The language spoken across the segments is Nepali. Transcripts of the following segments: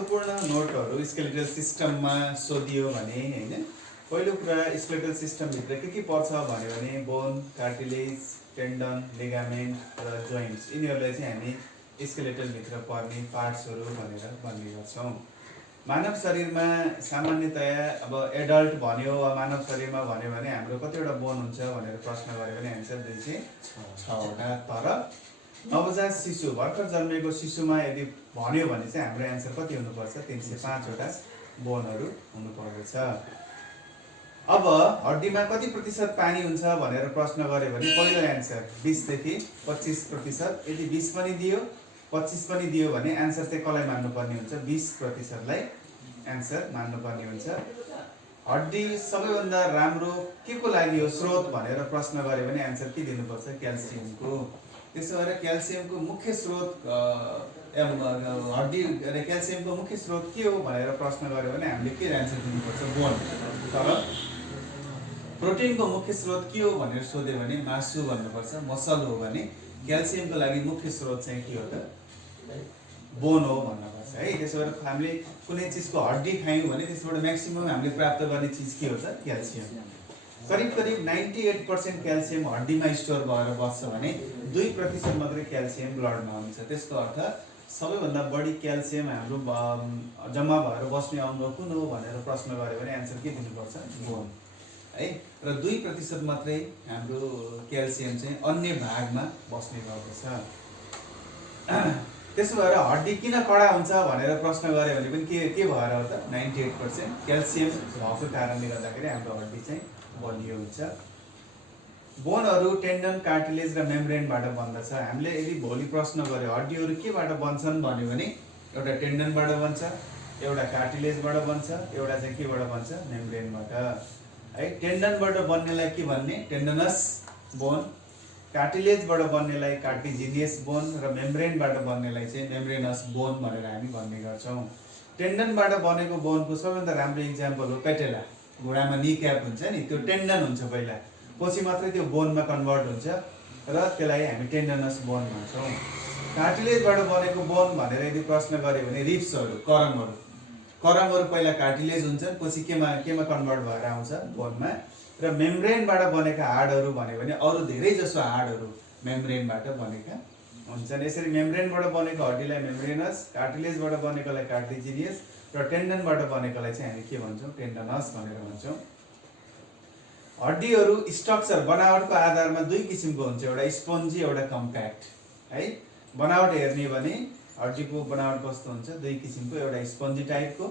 महत्त्वपूर्ण नोटहरू स्केलेटल सिस्टममा सोधियो भने हैन, पहिलो कुरा स्केलेटल सिस्टमभित्र के पर्छ भन्यो भने बोन, कार्टिलेज, टेन्डन, लिगामेन्ट र जोइन्ट्स, यिनीहरूलाई चाहिँ हामी स्केलेटलभित्र पर्ने पार्ट्सहरू भनेर भन्ने गर्छौँ। मानव शरीरमा सामान्यतया अब एडल्ट भन्यो वा मानव शरीरमा भन्यो भने हाम्रो कतिवटा बोन हुन्छ भनेर प्रश्न गऱ्यो भने आन्सर 206वटा। तर नवजात शिशु भर्खर जन्मेको शिशुमा यदि भन्यो भने चाहिँ हाम्रो आन्सर कति हुनुपर्छ? 305वटा बोनहरू हुनुपर्दछ। अब हड्डीमा कति प्रतिशत पानी हुन्छ भनेर प्रश्न गऱ्यो भने पहिलो आन्सर 20 देखि 25%। यदि 20 पनि दियो 25 पनि दियो भने आन्सर चाहिँ कसलाई मान्नुपर्ने हुन्छ? 20%लाई आन्सर मान्नुपर्ने हुन्छ। हड्डी सबैभन्दा राम्रो के को लागि हो स्रोत भनेर प्रश्न गऱ्यो भने आन्सर के दिनुपर्छ? क्याल्सियमको। त्यसो भएर क्याल्सियमको मुख्य स्रोत हड्डी क्याल्सियमको मुख्य स्रोत के हो भनेर प्रश्न गऱ्यो भने हामीले के आन्सर दिनुपर्छ? बोन। तर प्रोटिनको मुख्य स्रोत के हो भनेर सोध्यो भने मासु भन्नुपर्छ, मसल हो भने क्याल्सियमको लागि मुख्य स्रोत चाहिँ के हो त? बोन हो भन्नुपर्छ है। त्यसो भएर हामीले कुनै चिजको हड्डी खायौँ भने त्यसबाट म्याक्सिमम हामीले प्राप्त गर्ने चिज के हो त? क्याल्सियम। करिब करिब 98% क्याल्सियम हड्डीमा स्टोर भएर बस्छ भने 2% मात्रै क्याल्सियम ब्लडमा हुन्छ। त्यसको अर्थ सबैभन्दा बढी क्याल्सियम हाम्रो जम्मा भएर बस्ने अङ्ग कुन हो भनेर प्रश्न गऱ्यो भने आन्सर के दिनुपर्छ? बोन है। र 2% मात्रै हाम्रो क्याल्सियम चाहिँ अन्य भागमा बस्ने गर्दछ। त्यसो भएर हड्डी किन कडा हुन्छ भनेर प्रश्न गऱ्यो भने पनि के भएर हो त? 98% क्याल्सियम भएको कारणले गर्दाखेरि हाम्रो हड्डी चाहिँ बलियो हुन्छ। बोनहरू टेन्डन, कार्टिलेज र मेम्ब्रेनबाट बन्दछ। हामीले यदि भोलि प्रश्न गर्यो हड्डीहरू केबाट बन्छन् भन्यो भने एउटा टेन्डनबाट बन्छ, एउटा कार्टिलेजबाट बन्छ, एउटा चाहिँ केबाट बन्छ? मेम्ब्रेनबाट है। टेन्डनबाट बन्नेलाई के भन्ने? टेन्डनस बोन। कार्टिलेजबाट बन्नेलाई कार्टिजिनियस बोन र मेम्ब्रेनबाट बन्नेलाई चाहिँ मेम्ब्रेनस बोन भनेर हामी भन्ने गर्छौँ। टेन्डनबाट बनेको बोनको सबैभन्दा राम्रो इक्जाम्पल हो पेटेला। घुँडामा नी क्याप हुन्छ नि, त्यो टेन्डन हुन्छ पहिला, पछि मात्रै त्यो बोनमा कन्भर्ट हुन्छ र त्यसलाई हामी टेन्डनस बोन भन्छौँ। कार्टिलेजबाट बनेको बोन भनेर यदि प्रश्न गऱ्यो भने रिब्सहरू, करमहरू पहिला कार्टिलेज हुन्छन्, पछि केमा कन्भर्ट भएर आउँछ? बोनमा। र मेम्ब्रेनबाट बनेका हाडहरू भन्यो भने अरू धेरै जसो हाडहरू मेम्ब्रेनबाट बनेका हुन्छन्। यसरी मेम्ब्रेनबाट बनेको हड्डीलाई मेम्ब्रेनस, कार्टिलेजबाट बनेकोलाई कार्टिजिनियस र टेन्डनबाट बनेकोलाई चाहिँ हामी के भन्छौँ? टेन्डनस भनेर भन्छौँ। हड्डीहरू स्ट्रक्चर बनावटको आधारमा 2 किसिमको हुन्छ, एउटा स्पोन्जी एउटा कम्प्याक्ट है। बनावट हेर्ने भने हड्डीको बनावट कस्तो हुन्छ? 2 किसिमको, एउटा स्पोन्जी टाइपको,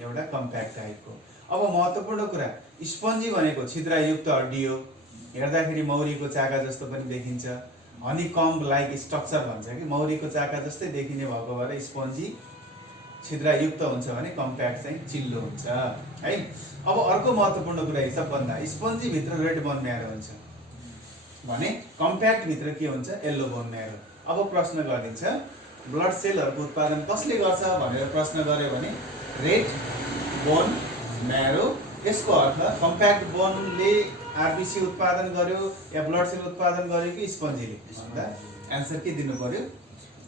एउटा कम्प्याक्ट टाइपको। अब महत्त्वपूर्ण कुरा, स्पोन्जी भनेको छिद्रयुक्त हड्डी हो, हेर्दाखेरि मौरीको चाका जस्तो पनि देखिन्छ। हनीकम्ब लाइक स्ट्रक्चर भन्छ कि मौरीको चाका जस्तै देखिने भएको भएर स्पोन्जी छिद्रयुक्त हुन्छ भने कम्प्याक्ट चाहिँ चिल्लो हुन्छ है। अब अर्को महत्त्वपूर्ण कुरा हिसाब भन्दा स्पोन्जी भित्र रेड बोन म्यारो हुन्छ भने कम्प्याक्ट भित्र के हुन्छ? Yellow bone marrow. अब प्रश्न गरिन्छ ब्लड सेलहरूको उत्पादन कसले गर्छ भनेर प्रश्न गर्यो भने रेड बोन म्यारो। यसको अर्थ कम्प्याक्ट बोनले आरबिसी उत्पादन गर्यो या ब्लड सेल उत्पादन गर्यो कि स्पोन्जीले भन्दा आन्सर के दिनु पर्यो?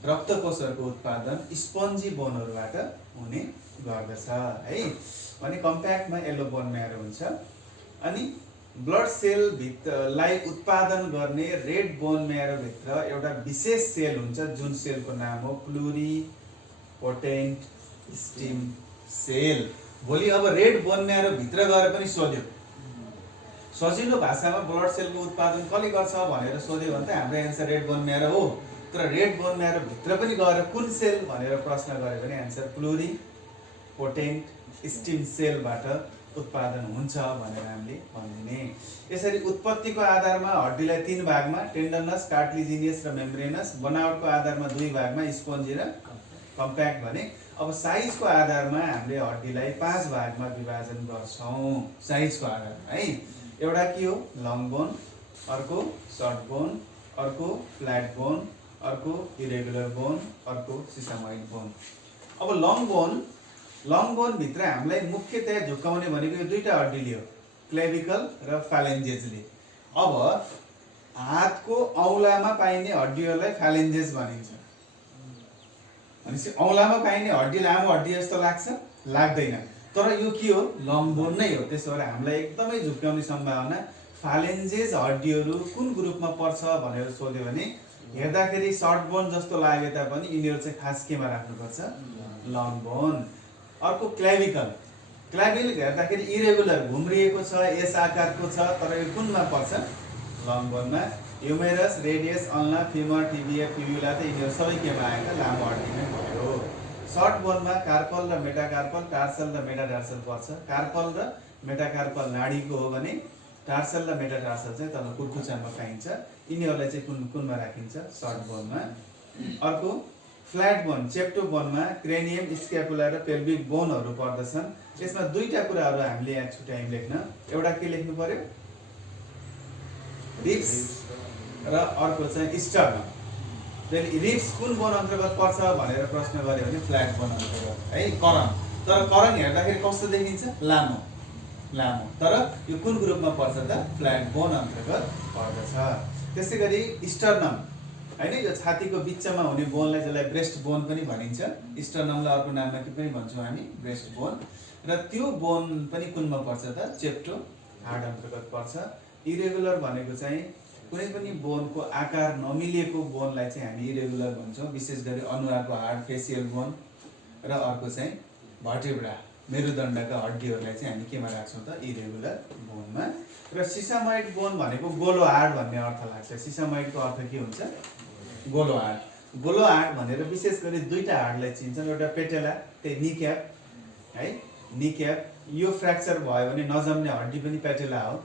रक्तकोषहरूको उत्पादन स्पोन्जी बोनहरूबाट हुने गर्दछ है। भने कम्प्याक्टमा येल्लो बोन म्यारो हुन्छ। अनि ब्लड सेल भित्रलाई उत्पादन गर्ने रेड बोन म्यारो भित्र एउटा विशेष सेल हुन्छ जुन सेलको नाम हो प्लुरिपोटेन्ट स्टिम सेल। भोलि अब रेड बोन म्यारो भित्र गएर पनि सोध्यो, सजिलो भाषामा ब्लड सेलको उत्पादन कसले गर्छ भनेर सोध्यो भने त हाम्रो आन्सर रेड बोन म्यारो हो। तर रेड बोन म्यारो भित्र पनि गएर कुन सेल भनेर प्रश्न गर्यो भने आन्सर प्लुरिपोटेन्ट स्टिम सेलबाट उत्पादन हुन्छ भनेर हामीले भनिदिने। यसरी उत्पत्तिको आधारमा हड्डीलाई 3 भागमा टेन्डनस, कार्टिलिजिनियस र मेम्ब्रेनस, बनावटको आधारमा 2 भागमा स्पोन्जी र कम्प्याक्ट भने। अब साइजको आधारमा हामीले हड्डीलाई 5 भागमा विभाजन गर्छौँ। साइजको आधारमा है, एउटा के हो? लङ बोन, अर्को सर्ट बोन, अर्को फ्ल्याट बोन, अर्को इरेगुलर बोन, अर्को सिसामोइड बोन। अब लङ बोन भित्र हामीलाई मुख्यतया झुक्काउने भनेको यो 2टा हड्डीले हो, क्लेभिकल र फ्यालेन्जेजले। अब हातको औँलामा पाइने हड्डीहरूलाई फ्यालेन्जेज भनिन्छ भनेपछि औँलामा पाइने हड्डी लामो हड्डी जस्तो लाग्छ, लाग्दैन। तर यो के हो, लङ बोन नै हो। त्यसो भएर हामीलाई एकदमै झुक्क्याउने सम्भावना फालेन्जेस हड्डीहरू कुन ग्रुपमा पर्छ भनेर सोध्यो भने हेर्दाखेरि सर्ट बोन जस्तो लागे तापनि यिनीहरू चाहिँ खास केमा राख्नुपर्छ, लङ बोन। अर्को क्ल्याभिकल, क्ल्याभिकल हेर्दाखेरि इरेगुलर घुम्रिएको छ, एस आकारको छ, तर यो कुनमा पर्छ, लङ बोनमा। Humerus, radius, ulna, femur, tibia, fibula त यिनीहरू सबै केमा आएका, लामो हड्डीमै भयो। सर्ट बोनमा कार्पल र मेटाकार्पल, टार्सल र मेटाटार्सल पर्छ। कार्पल र मेटाकार्पल नाडीको हो भने टार्सल र मेटाटार्सल चाहिँ तल कुर्कुचामा पाइन्छ। यिनीहरूलाई चाहिँ कुनमा राखिन्छ, सर्ट बोनमा। अर्को फ्ल्याट बोन, चेप्टो बोनमा क्रेनियम, स्क्यापुला र पेल्भिक बोनहरू पर्दछन्। यसमा दुईटा कुराहरू हामीले यहाँ छुट्यायौँ लेख्न। एउटा के लेख्नु पर्यो, रिब्स र अर्को चाहिँ स्टर्नम। रिब्स कुन बोन अन्तर्गत पर्छ भनेर प्रश्न गर्यो भने फ्ल्याट बोन अन्तर्गत है, करन। तर करन हेर्दाखेरि कस्तो देखिन्छ, लामो लामो, तर यो कुन ग्रुपमा पर्छ त, फ्ल्याट बोन अन्तर्गत पर्दछ। त्यसै गरी स्टर्नम हैन, यो छातीको बिचमा हुने बोनलाई जसलाई ब्रेस्ट बोन पनि भनिन्छ। स्टर्नमलाई अर्को नाममा के पनि भन्छौँ हामी, ब्रेस्ट बोन। र त्यो बोन पनि कुनमा पर्छ त, चेप्टो हाड अन्तर्गत पर्छ। इरेगुलर भनेको चाहिँ कुनै पनि बोनको आकार नमिलिएको बोनलाई चाहिँ हामी इरेगुलर भन्छौँ। विशेष गरी अनुहारको हाड, फेसियल बोन र अर्को चाहिँ भर्टिब्रा, मेरुदण्डका हड्डीहरूलाई चाहिँ हामी केमा राख्छौँ त, इरेगुलर बोनमा। र सिसामोइड बोन भनेको गोलो हाड भन्ने अर्थ लाग्छ। सिसामोइडको अर्थ के हुन्छ, गोलो हाड। गोलो हाड भनेर विशेष गरी दुईटा हाडलाई चिन्छन्। एउटा पेटेला, त्यही निक्याप है, निक्याप। यो फ्र्याक्चर भयो भने नजम्ने हड्डी पनि पेटेला हो,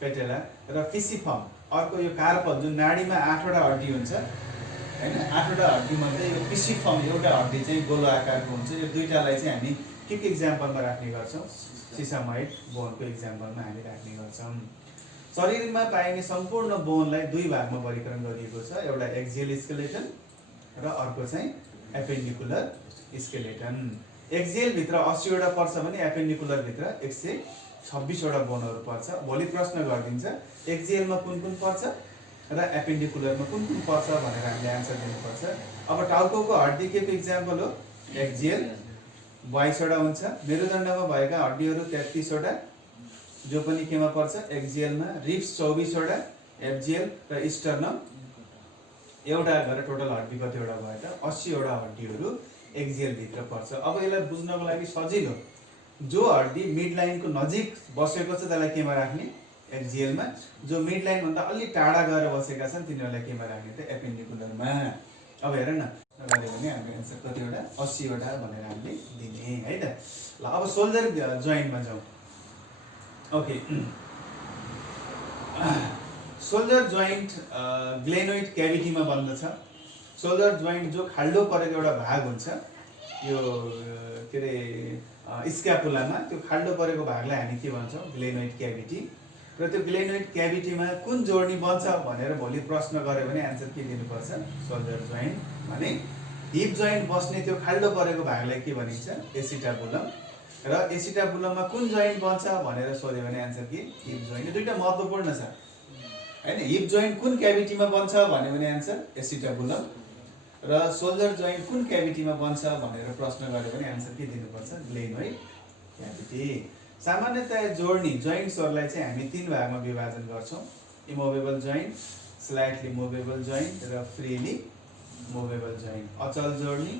पेटेला। र फिसिफर्म, अर्को यो कार्पल जुन नाडीमा 8वटा हड्डी हुन्छ हैन, 8वटा हड्डीमध्ये यो फिसिफर्म एउटा हड्डी चाहिँ गोलो आकारको हुन्छ। यो दुईटालाई चाहिँ हामी के इक्जाम्पलमा राख्ने गर्छौँ, सिसामोइड बोनको इक्जाम्पलमा हामी राख्ने गर्छौँ। शरीरमा पाइने सम्पूर्ण बोनलाई दुई भागमा वर्गीकरण गरिएको छ। एउटा एक्जियल स्केलेटन र अर्को चाहिँ एपेन्डिकुलर स्केलेटन। एक्जियल भित्र 80वटा पर्छ भने एपेन्डिकुलर भित्र 126वटा बोनहरू पर्छ। भोलि प्रश्न गरिदिन्छ एक्जियलमा कुन कुन पर्छ र एपेन्डिकुलरमा कुन कुन पर्छ भनेर हामीले आन्सर दिनुपर्छ। अब टाउकोको हड्डी के को इक्जाम्पल हो, एक्जियल 22वटा हुन्छ। मेरुदण्डमा भएका हड्डीहरू 33वटा, जो पनि केमा पर्छ, एक्जियलमा। रिब्स 24वटा, एफजियल र स्टर्नम एउटा गरेर टोटल हड्डी कतिवटा भयो त, 80वटा हड्डीहरू एक्जियल भित्र पर्छ। अब यसलाई बुझ्नको लागि सजिलो, जो हड्डी मिड लाइनको नजिक बसेको छ त्यसलाई केमा राख्ने, एक्जियलमा। जो मिड लाइन भन्दा अलि टाढा गएर बसेका छन् तिनीहरूलाई केमा राख्ने त, एपेन्डिकुलरमा। अब हेर न, गऱ्यो भने हाम्रो एन्सर कतिवटा, 80वटा भनेर हामीले दिने है त। ल अब सोल्जर जोइन्टमा जाउँ। ओके, सोल्जर जोइन्ट ग्लेनोइड क्याभिटीमा बन्दछ। सोल्जर जोइन्ट जो खाल्डो परेको एउटा भाग हुन्छ, यो के अरे स्क्यापुलामा, त्यो खाल्डो परेको भागलाई हामी के भन्छौँ, ग्लेनोइड क्याभिटी। र त्यो ग्लेनोइड क्याभिटीमा कुन जोड्नी बन्छ भनेर भोलि प्रश्न गर्यो भने आन्सर के दिनुपर्छ, सोल्जर जोइन्ट भने हिप जोइन्ट बस्ने त्यो खाल्डो परेको भागलाई के भनिन्छ, एसिटाबुलम। र एसिटाबुलममा कुन जोइन्ट बन्छ भनेर सोध्यो भने आन्सर के, हिप जोइन्ट। यो दुईटा महत्त्वपूर्ण छ हैन। हिप जोइन्ट कुन क्याभिटीमा बन्छ भन्यो भने आन्सर एसिटाबुलम। र सोल्जर जोइन्ट कुन क्याभिटीमा बन्छ भनेर प्रश्न गर्यो भने आन्सर के दिनुपर्छ, ग्लेनोइड क्याभिटी। सामान्यतया जोड्नी जोइन्ट्सहरूलाई चाहिँ हामी तीन भागमा विभाजन गर्छौँ, इमोभेबल जोइन्ट, स्लाइटली मुभेबल जोइन्ट र फ्रीली मुभेबल जोइन्ट। अचल जोड्नी,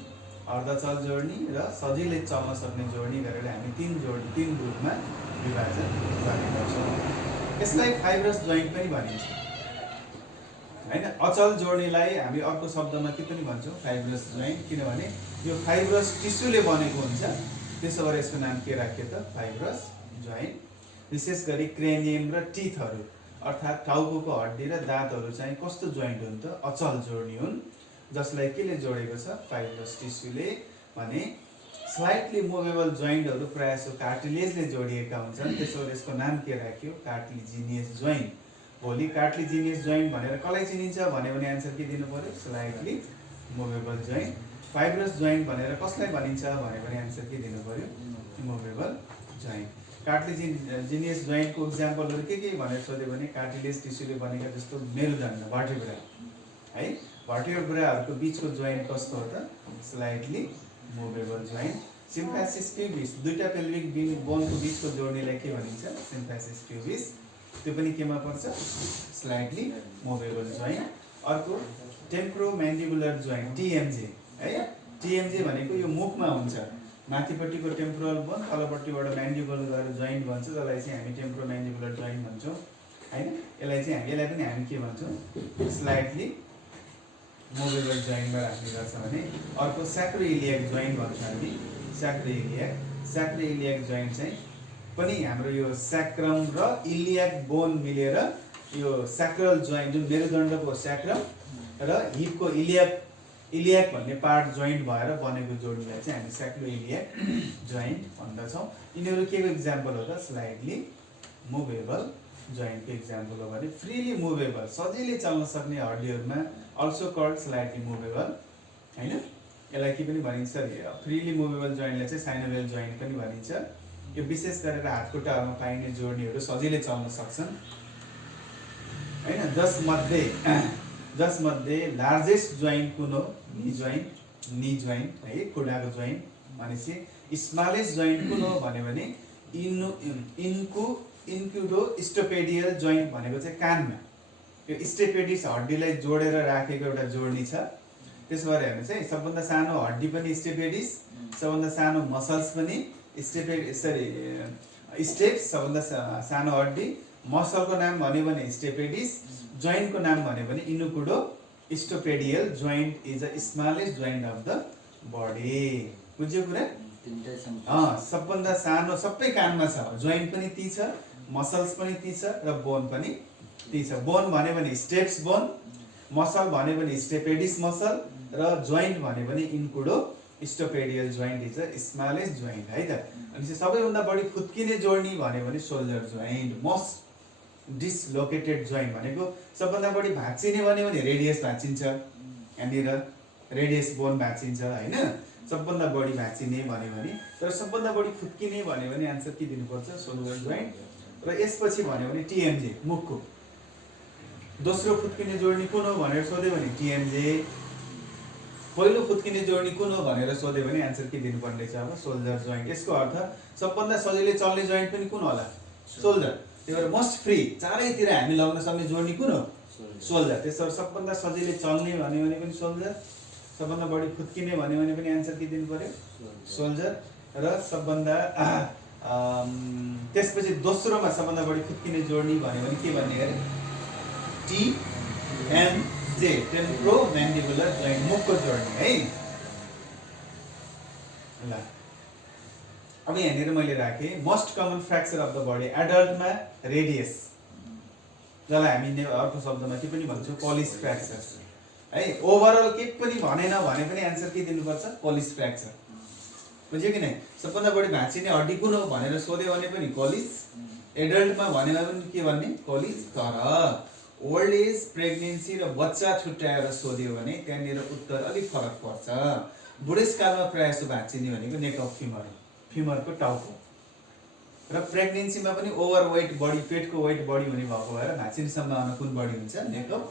अर्धचल जोड्नी र सजिलै चल्न सक्ने जोड्नी गरेर हामी तीन ग्रुपमा विभाजन गर्ने गर्छौँ। यसलाई फाइब्रस जोइन्ट पनि भनिन्छ हैन। अचल जोड्नीलाई हामी अर्को शब्दमा के पनि भन्छौँ, फाइब्रस जोइन्ट, किनभने यो फाइब्रस टिस्युले बनेको हुन्छ। त्यसो भएर यसको नाम के राख्यो त, फाइब्रस जोइन्ट। विशेष गरी क्रेनियम र टिथहरू अर्थात् टाउकोको हड्डी र दाँतहरू चाहिँ कस्तो जोइन्ट हुन् त, अचल जोड्नी हुन्, जसलाई केले जोडेको छ, फाइब्रस टिस्युले। भने स्लाइटली मुभेबल जोइन्टहरू प्रायः जसो कार्टिलेजले जोडिएका हुन्छन्। त्यसो भएर यसको नाम के राख्यो, कार्टिलिजिनियस जोइन्ट। भोलि कार्टिलिजिनियस जोइन्ट भनेर कसलाई चिनिन्छ भन्यो भने आन्सर के दिनु पर्यो, slightly movable joint. Fibrous joint भनेर कसलाई भनिन्छ भन्यो भने आन्सर के दिनु पर्यो, मुभेबल जोइन्ट। कार्टिलिजिनियस जोइन्टको इक्जाम्पलहरू के भनेर सोध्यो भने कार्टिलेज टिस्युले बनेका जस्तो मेरुदण्ड, भर्टिब्रा है, भर्टिब्राहरूको बिचको जोइन्ट कस्तो हो त स्लाइटली मुभेबल जोइन्ट सिम्फेसिस प्युबिस दुईटा पेल्भिक बोनको बिचको जोड्नेलाई के भनिन्छ सिम्फेसिस प्युबिस त्यो पनि केमा पर्छ स्लाइटली मुभेबल जोइन्ट अर्को टेम्पोरोम्यान्डिबुलर जोइन्ट टिएमजे है टिएमजे भनेको यो मुखमा हुन्छ माथिपट्टिको टेम्पोरल बोन तलपट्टिबाट म्यान्डिबल गएर जोइन्ट भन्छ जसलाई चाहिँ हामी टेम्पोरोम्यान्डिबुलर जोइन्ट भन्छौँ हैन यसलाई पनि हामी के भन्छौँ स्लाइटली मुभेबल जोइन्टमा राख्ने गर्छ भने अर्को स्याक्रोइलियाक जोइन्ट भन्छ हामी स्याक्रोइलियाक जोइन्ट चाहिँ पनि हाम्रो यो स्याक्रम र इलियाक बोन मिलेर यो स्याक्रल जोइन्ट जुन मेरुदण्डको स्याक्रम र हिपको इलियाक भन्ने पार्ट जोइन्ट भएर बनेको जोडीलाई चाहिँ हामी स्याक्रोइलियाक जोइन्ट भन्दछौँ यिनीहरू के को इक्जाम्पल हो त स्लाइडली मुभेबल जोइन्टको इक्जाम्पल हो भने फ्रीली मुभेबल सजिलै चल्न सक्ने हड्डीहरूमा अल्सो कल्ड स्लाइडली मुभेबल हैन यसलाई के पनि भनिन्छ फ्रीली मुभेबल जोइन्टलाई चाहिँ साइनोभियल जोइन्ट पनि भनिन्छ यो विशेष गरेर हातखुट्टाहरूमा पाइने जोड्नीहरू सजिलै चल्न सक्छन् हैन जसमध्ये लार्जेस्ट जोइन्ट कुन हो नी जोइन्ट है खुट्टाको जोइन्ट भनेपछि स्मलेस्ट जोइन्ट कुन हो भने इन्क्युडो स्टोपेडियल जोइन्ट भनेको चाहिँ कानमा यो स्टेपेडिस हड्डीलाई जोडेर राखेको एउटा जोड्नी छ त्यसो भएर हेर्नु चाहिँ सबभन्दा सानो हड्डी पनि स्टेपेडिस सबभन्दा सानो मसल्स पनि स्टेप्स सबभन्दा सानो हड्डी मसलको नाम भन्यो भने स्टेपेडिस जोइन्टको नाम भन्यो भने incudostapedial joint is a smallest joint of the body बुझ्यो कुरा सबभन्दा सानो सबै कानमा छ जोइन्ट पनि ती छ मसल्स पनि ती छ र बोन पनि ती छ बोन भन्यो भने स्टेप्स बोन मसल भन्यो भने स्टेपेडिस मसल र जोइन्ट भन्यो भने incudostapedial joint is a smallest joint है त अनि चाहिँ सबैभन्दा बढी फुत्किने जोड्नी भन्यो भने soldier joint most dislocated joint भनेको सबभन्दा बढी भाँचिने भन्यो भने रेडियस भाँचिन्छ यहाँनिर रेडियस बोन भाँचिन्छ हैन सबभन्दा बढी भाँचिने भन्यो भने तर सबभन्दा बढी फुत्किने भन्यो भने आन्सर के दिनुपर्छ सोल्जर जोइन्ट र यसपछि भन्यो भने टिएमजे मुखको दोस्रो फुत्किने जोड्नी कुन हो भनेर सोध्यो भने टिएमजे पहिलो फुत्किने जोड्नी कुन हो भनेर सोध्यो भने आन्सर के दिनुपर्ने छ अब सोल्जर जोइन्ट यसको अर्थ सबभन्दा सजिलै चल्ने जोइन्ट पनि कुन होला सोल्जर त्यही भएर मोस्ट फ्री चारैतिर हामी लगाउन सक्ने जोड्नी कुन हो सोल्जर त्यसो सबभन्दा सजिलै चल्ने भन्यो भने पनि सोल्जर सबभन्दा बढी फुत्किने भन्यो भने पनि आन्सर के दिनु पर्यो सोल्जर र सबभन्दा त्यसपछि दोस्रोमा सबभन्दा बढी फुत्किने जोड्नी भन्यो भने के भन्ने अरे टिएमजे टेम्पोरोम्यान्डिबुलर जोइन्ट मुखको जोड्नी है ल अब यहाँनिर मैले राखेँ most common fracture of the body एडल्टमा रेडियस जसलाई हामी अर्को शब्दमा के पनि भन्छौँ पोलिस फ्र्याक्चर है ओभरअल के पनि भनेन भने पनि आन्सर के दिनुपर्छ पोलिस फ्र्याक्चर बुझ्यो कि नै सबभन्दा बढी भाँचिने हड्डी कुन हो भनेर सोध्यो भने पनि कोलिस एडल्टमा भनेमा पनि के भन्ने कोलिस तर ओल्ड एज प्रेग्नेन्सी र बच्चा छुट्याएर सोध्यो भने त्यहाँनिर उत्तर अलिक फरक पर्छ बुढेसकालमा प्रायः जस्तो भाँचिने भनेको नेक अफ फिमरको टाउको र प्रेग्नेन्सीमा पनि ओभर वेट बडी पेटको वेट बढी हुने भएको भएर भाँचिने सम्भावना कुन बढी हुन्छ नेक अफ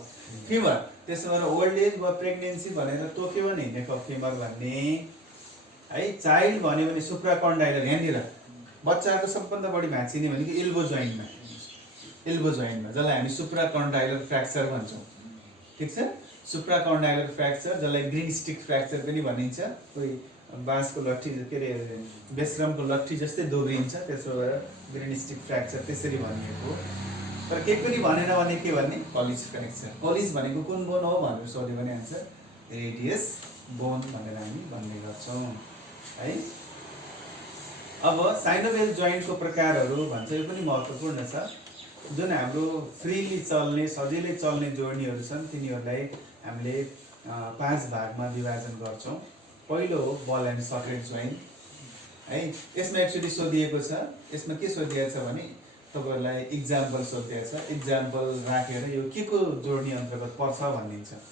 फिमर त्यसो भएर ओल्ड एज वा प्रेग्नेन्सी भनेर तोक्यो भने नेक अफ फिमर भन्ने है चाइल्ड भन्यो भने सुप्राकन्डाइलर यहाँनिर बच्चाको सबभन्दा बढी भाँचिने भनेको एल्बो जोइन्टमा जसलाई हामी सुप्राकन्डाइलर फ्र्याक्चर भन्छौँ ठिक छ सुप्राकन्डाइलर फ्र्याक्चर जसलाई ग्रिन स्टिक फ्र्याक्चर पनि भनिन्छ कोही बाँसको लट्ठी के अरे बेश्रमको लट्ठी जस्तै दोब्रिन्छ त्यसो भएर ग्रिन स्टिक फ्र्याक्चर त्यसरी भनिएको तर केही पनि भनेन भने के भन्ने कोलिस फ्र्याक्चर कोलिस भनेको कुन बोन हो भनेर सोध्यो भने आन्सर रेडियस बोन भनेर हामी भन्ने गर्छौँ है अब साइनोभियल जोइन्टको प्रकारहरू भन्छ यो पनि महत्त्वपूर्ण छ जुन हाम्रो फ्रीली चल्ने सजिलै चल्ने जोड्नीहरू छन् तिनीहरूलाई हामीले 5 भागमा विभाजन गर्छौँ पहिलो हो बल एन्ड सकेट जोइन्ट है यसमा एक्चुअली सोधिएको छ यसमा के सोधिएको छ भने तपाईहरुलाई इक्जाम्पल सोधिएको छ इक्जाम्पल राखेर यो के को जोड्नी अन्तर्गत पर्छ भनिन्छ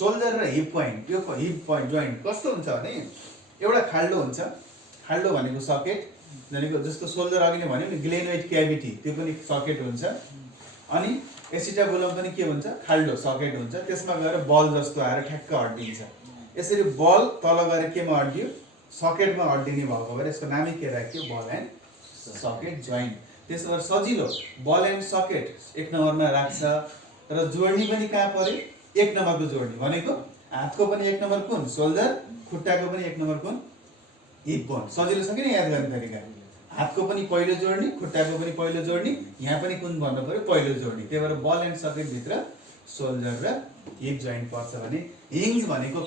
सोल्जर र हिप पोइन्ट यो हिप पोइन्ट जोइन्ट कस्तो हुन्छ भने एउटा खाल्डो हुन्छ खाल्डो भनेको सकेट भनेको जस्तो सोल्जर अघि नै भन्यो नि ग्लेनोइड क्याभिटी त्यो पनि सकेट हुन्छ अनि एसिटाबुलम पनि के हुन्छ खाल्डो सकेट हुन्छ त्यसमा गएर बल जस्तो आएर ठ्याक्क अड्डिन्छ यसरी बल तल गएर केमा अड्डियो सकेटमा अड्डिने भएको भएर यसको नामै के राख्यो बल एन्ड सकेट जोइन्ट त्यसो भएर सजिलो बल एन्ड सकेट एक नम्बरमा राख्छ र जोड्नी पनि कहाँ पर्यो एक नम्बरको जोड्नी भनेको हातको पनि एक नम्बर कुन सोल्डर खुट्टाको पनि एक नम्बर कुन हिप बोन सजिलो छ किन याद गर्ने तरिका हातको पनि पहिलो जोड्नी खुट्टाको पनि पहिलो जोड्नी यहाँ पनि कुन भन्नु पर्यो पहिलो जोड्नी त्यही भएर बल एन्ड सकेट भित्र सोल्डर र हिप जोइन्ट पर्छ भने हिङ्स भनेको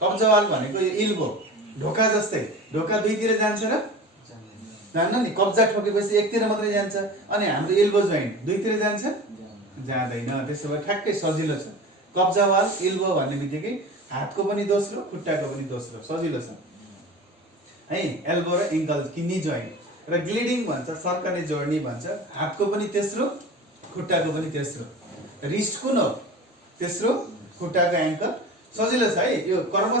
कब्जावाल भनेको यो इल्बो ढोका जस्तै ढोका दुईतिर जान्छ र जान्न नि कब्जा ठोकेपछि एकतिर मात्रै जान्छ अनि हाम्रो इल्बो जोइन्ट दुईतिर जान्छ जाँदैन त्यसो भए ठ्याक्कै सजिलो छ कब्जावाल इल्बो भन्ने बित्तिकै हातको पनि दोस्रो खुट्टाको पनि दोस्रो सजिलो छ है एल्बो र एङ्कल किनी जोइन्ट र ग्लिडिङ भन्छ सर्कने जोड्नी भन्छ हातको पनि तेस्रो खुट्टाको पनि तेस्रो रिस्ट कुन हो तेस्रो खुट्टाको एङ्कल सजिलो छ है यो कर्म